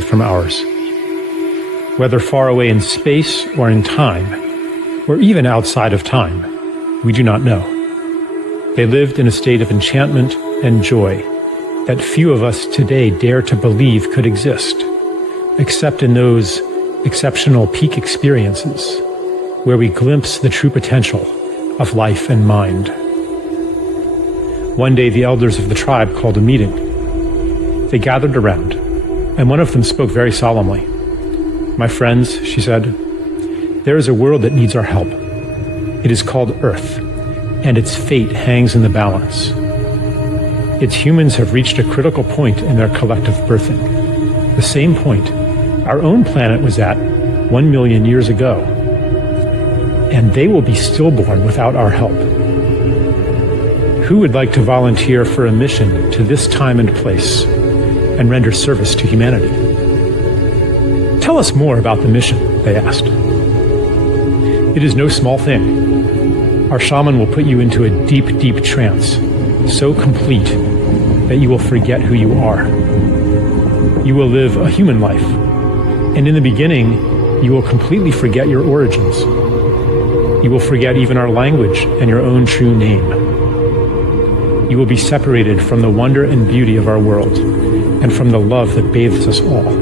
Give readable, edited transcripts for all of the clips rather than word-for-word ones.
from ours. Whether far away in space or in time, or even outside of time, we do not know. They lived in a state of enchantment and joy that few of us today dare to believe could exist, except in those exceptional peak experiences where we glimpse the true potential of life and mind. One day, the elders of the tribe called a meeting. They gathered around, and one of them spoke very solemnly. "My friends," she said, "there is a world that needs our help. It is called Earth, and its fate hangs in the balance. Its humans have reached a critical point in their collective birthing, the same point our own planet was at 1 million years ago, and they will be stillborn without our help. Who would like to volunteer for a mission to this time and place and render service to humanity?" "Tell us more about the mission," they asked. "It is no small thing. Our shaman will put you into a deep, deep trance, so complete that you will forget who you are. You will live a human life, and in the beginning, you will completely forget your origins. You will forget even our language and your own true name. You will be separated from the wonder and beauty of our world, and from the love that bathes us all.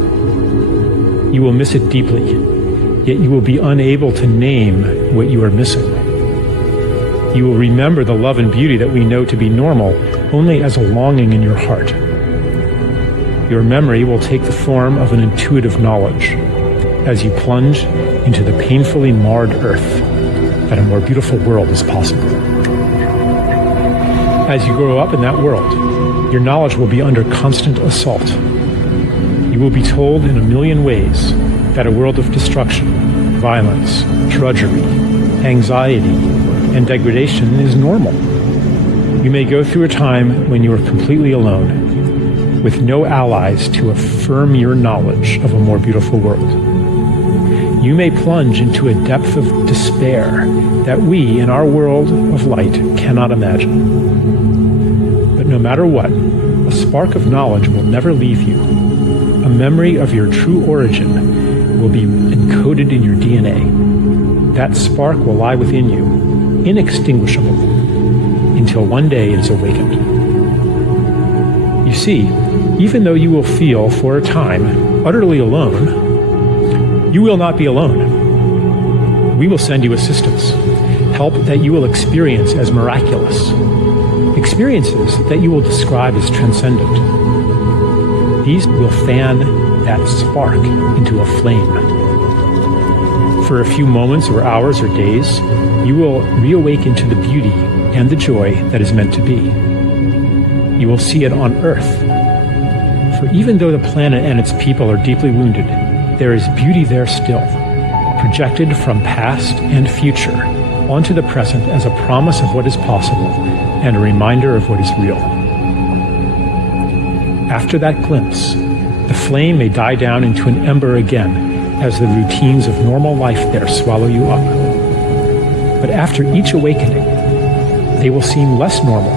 You will miss it deeply, yet you will be unable to name what you are missing. You will remember the love and beauty that we know to be normal only as a longing in your heart. Your memory will take the form of an intuitive knowledge as you plunge into the painfully marred earth that a more beautiful world is possible. As you grow up in that world, your knowledge will be under constant assault. You will be told in a million ways that a world of destruction, violence, drudgery, anxiety, and degradation is normal. You may go through a time when you are completely alone, with no allies to affirm your knowledge of a more beautiful world. You may plunge into a depth of despair that we, in our world of light, cannot imagine. But no matter what, a spark of knowledge will never leave you. A memory of your true origin will be encoded in your DNA. That spark will lie within you, inextinguishable, until one day it is awakened. You see, even though you will feel for a time utterly alone, you will not be alone. We will send you assistance, help that you will experience as miraculous, experiences that you will describe as transcendent. These will fan that spark into a flame. For a few moments or hours or days, you will reawaken to the beauty and the joy that is meant to be. You will see it on Earth. For even though the planet and its people are deeply wounded, there is beauty there still, projected from past and future onto the present as a promise of what is possible and a reminder of what is real. After that glimpse, the flame may die down into an ember again as the routines of normal life there swallow you up. But after each awakening, they will seem less normal,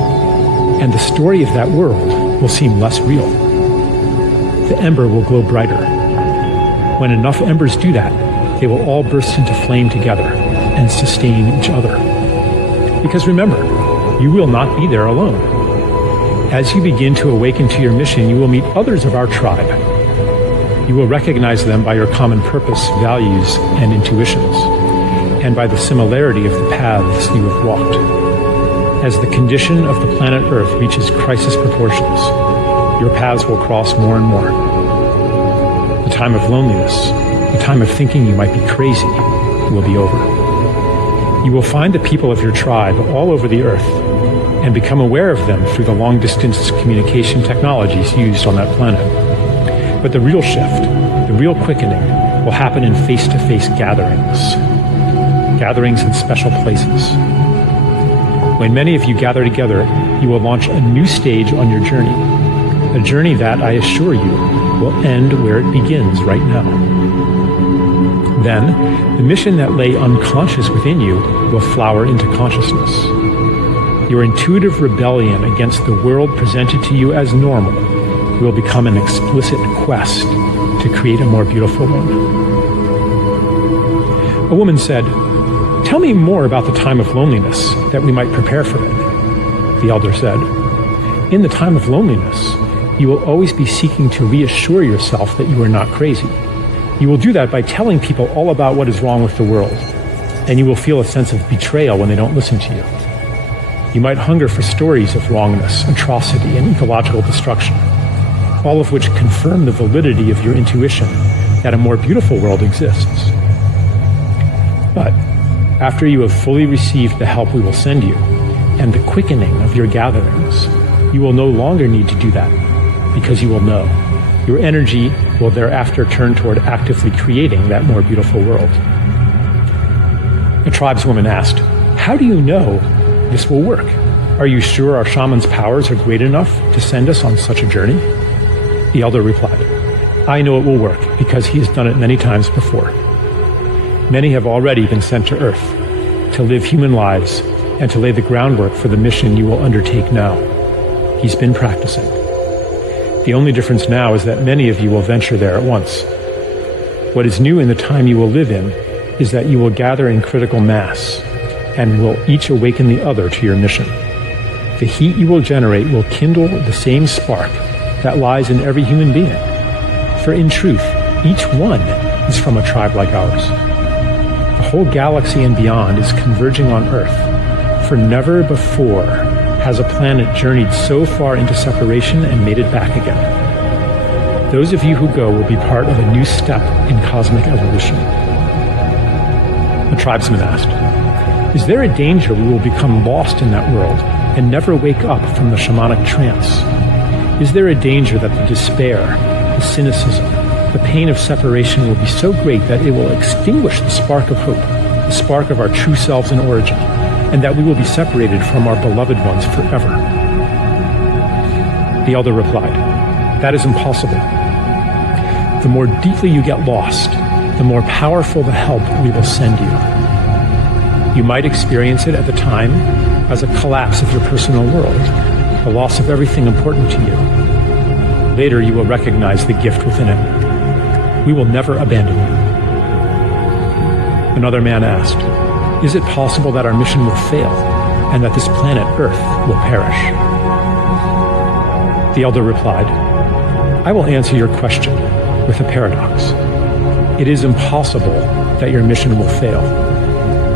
and the story of that world will seem less real. The ember will glow brighter. When enough embers do that, they will all burst into flame together and sustain each other. Because remember, you will not be there alone. As you begin to awaken to your mission, you will meet others of our tribe. You will recognize them by your common purpose, values, and intuitions, and by the similarity of the paths you have walked. As the condition of the planet Earth reaches crisis proportions, your paths will cross more and more. The time of loneliness, the time of thinking you might be crazy, will be over. You will find the people of your tribe all over the Earth and become aware of them through the long-distance communication technologies used on that planet. But the real shift, the real quickening, will happen in face-to-face gatherings in special places. When many of you gather together, you will launch a new stage on your journey, a journey that, I assure you, will end where it begins right now. Then, the mission that lay unconscious within you will flower into consciousness. Your intuitive rebellion against the world presented to you as normal will become an explicit quest to create a more beautiful one. A woman said, "Tell me more about the time of loneliness, that we might prepare for it." The elder said, "In the time of loneliness, you will always be seeking to reassure yourself that you are not crazy. You will do that by telling people all about what is wrong with the world, and you will feel a sense of betrayal when they don't listen to you. You might hunger for stories of wrongness, atrocity, and ecological destruction, all of which confirm the validity of your intuition that a more beautiful world exists. But after you have fully received the help we will send you, and the quickening of your gatherings, you will no longer need to do that, because you will know. Your energy will thereafter turn toward actively creating that more beautiful world." A tribeswoman asked, "How do you know this will work? Are you sure our shaman's powers are great enough to send us on such a journey?" The elder replied, "I know it will work because he has done it many times before. Many have already been sent to Earth to live human lives and to lay the groundwork for the mission you will undertake now. He's been practicing. The only difference now is that many of you will venture there at once. What is new in the time you will live in is that you will gather in critical mass and will each awaken the other to your mission. The heat you will generate will kindle the same spark that lies in every human being. For in truth, each one is from a tribe like ours. The whole galaxy and beyond is converging on Earth, for never before has a planet journeyed so far into separation and made it back again. Those of you who go will be part of a new step in cosmic evolution." A tribesman asked, "Is there a danger we will become lost in that world and never wake up from the shamanic trance? Is there a danger that the despair, the cynicism, the pain of separation will be so great that it will extinguish the spark of hope, the spark of our true selves in origin, and that we will be separated from our beloved ones forever?" The elder replied, "That is impossible. The more deeply you get lost, the more powerful the help we will send you. You might experience it at the time as a collapse of your personal world, the loss of everything important to you. Later, you will recognize the gift within it. We will never abandon you." Another man asked, "Is it possible that our mission will fail and that this planet Earth will perish?" The elder replied, "I will answer your question with a paradox. It is impossible that your mission will fail,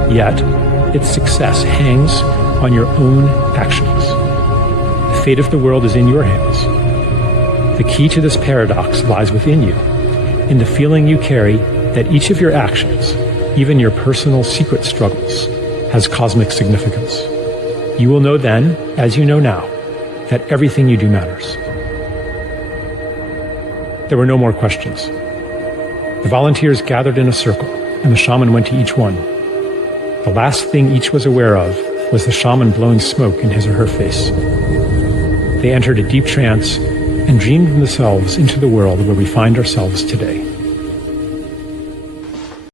yet its success hangs on your own actions. The fate of the world is in your hands. The key to this paradox lies within you, in the feeling you carry that each of your actions, even your personal secret struggles, has cosmic significance. You will know then, as you know now, that everything you do matters." There were no more questions. The volunteers gathered in a circle, and the shaman went to each one. The last thing each was aware of was the shaman blowing smoke in his or her face. They entered a deep trance and dreamed themselves into the world where we find ourselves today.